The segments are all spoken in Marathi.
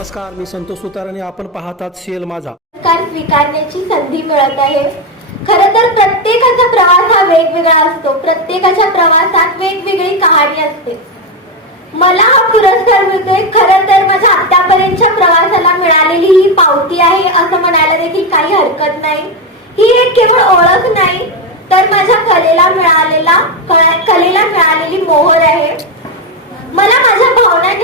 नमस्कार मी संतोष सुतार आणि आपण पाहतात सीएल माझा. पुरस्कार स्वीकारण्याची संधी मिळत आहे. खर तर प्रत्येकाचा प्रवास हा वेगवेगळा असतो. प्रत्येकाच्या प्रवासात वेगवेगळी कहाणी असते. मला हा पुरस्कार मिळतोय. खर तर माझ्या आतापर्यंतच्या प्रवासाला मिळालेली ही पावती आहे असं म्हणायला देखील काही हरकत नाही. ही एक केवळ ओळख नाही तर माझ्या कलेला मिळालेला कलेला मिळालेली मोहर आहे.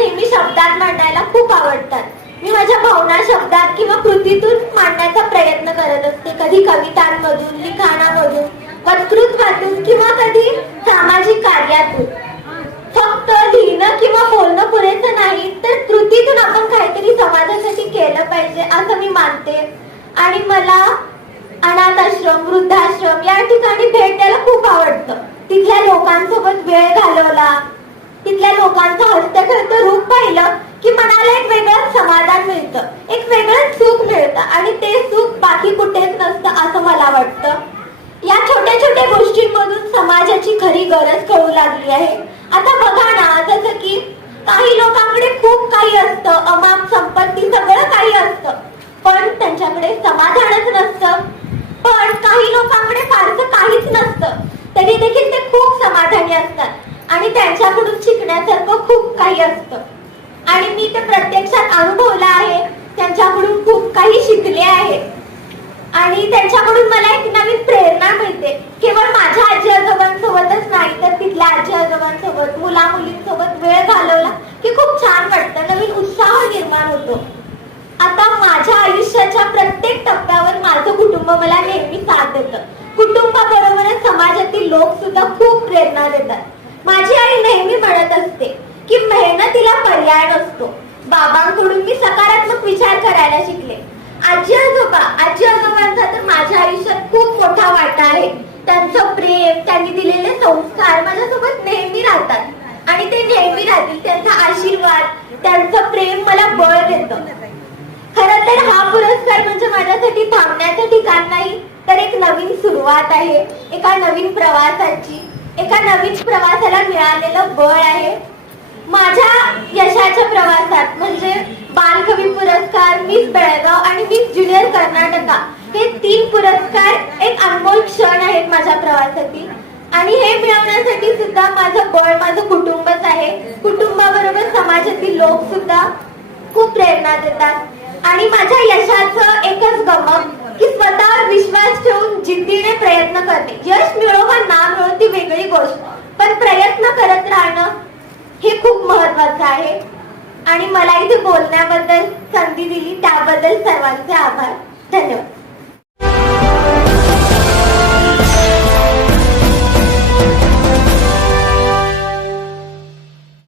नेहमी शब्दात मांडायला खूप आवडतात. मी माझ्या भावना शब्दात किंवा कृतीतून मांडण्याचा प्रयत्न करत असते. कधी कवितांमधून लिखाणामधून वक्तृत्वातून किंवा कधी सामाजिक कार्यातून. फक्त लिहिणं किंवा बोलणं पुरेसं नाही तर कृतीतून आपण काहीतरी समाजासाठी केलं पाहिजे असं मी मानते. आणि मला अनाथ आश्रम वृद्धाश्रम या ठिकाणी भेट द्यायला खूप आवडतं. तिथल्या लोकांसोबत वेळ घालवला तिथल्या लोकांचं हस्तखेळतं रूप पाहिलं की मनाला एक वेगळं समाधान मिळतं. एक वेगळं सुख मिळतं आणि ते सुख बाकी कुठेच नसतं असं मला वाटतं. या छोट्या छोट्या गोष्टींमधून समाजाची खरी गरज कळू लागली आहे. आता बघा ना जसं की काही लोकांकडे खूप काही असतं अमाप संपत्ती सगळं काही असतं. पण त्यांच्याकडे समाधानच नसतं. पण काही लोकांकडे फारसं काहीच नसतं. तरी देखील ते खूप समाधानी असतात. आणि त्यांच्याकडून शिकण्यासारखं खूप काही असतं. आणि मी ते प्रत्यक्षात अनुभवलं आहे. त्यांच्याकडून खूप काही शिकले आहे. आणि त्यांच्याकडून मला एक नवीन प्रेरणा मिळते. केवळ माझ्या आजी आजोबांसोबतच नाही तर तिथल्या आजी आजोबांसोबत मुला मुलींसोबत वेळ घालवला की खूप छान वाटतं. नवीन उत्साह निर्माण होतो. आता माझ्या आयुष्याच्या प्रत्येक टप्प्यावर माझं कुटुंब मला नेहमी साथ देतं. कुटुंबाबरोबरच समाजातील लोक सुद्धा खूप प्रेरणा देतात. माझी आई नेहमी म्हणत असते की मेहनतीला पर्याय नसतो. बाबांकडून मी सकारात्मक विचार करायला शिकले. आजी आजोबा आजी आजोबांचा तर माझ्या आयुष्यात खूप मोठा वाटा आहे. त्यांचं प्रेम त्यांनी दिलेले संस्कार माझ्यासोबत नेहमी राहतात. आणि ते नेहमी राहतील त्यांचा आशीर्वाद त्यांचं प्रेम मला बळ देत. खर तर हा पुरस्कार म्हणजे माझ्यासाठी थांबण्याचं ठिकाण नाही तर एक नवीन सुरुवात आहे. एका नवीन प्रवासाची एका नवीन प्रवासाला मिळालेलं बळ आहे. माझ्या यशाच्या प्रवासात म्हणजे बालकवी पुरस्कार मिस बेळगाव आणि मिस ज्युनियर कर्नाटका. हे तीन पुरस्कार एक अनमोल क्षण आहेत माझ्या प्रवासातील. आणि हे मिळवण्यासाठी सुद्धा माझं बळ माझं कुटुंबच आहे. कुटुंबाबरोबर समाजातील लोक सुद्धा खूप प्रेरणा देतात. आणि माझ्या यशात महत्वाचं आहे. आणि मला इथे बोलण्याबद्दल संधी दिली त्याबद्दल सर्वांचे आभार. धन्यवाद.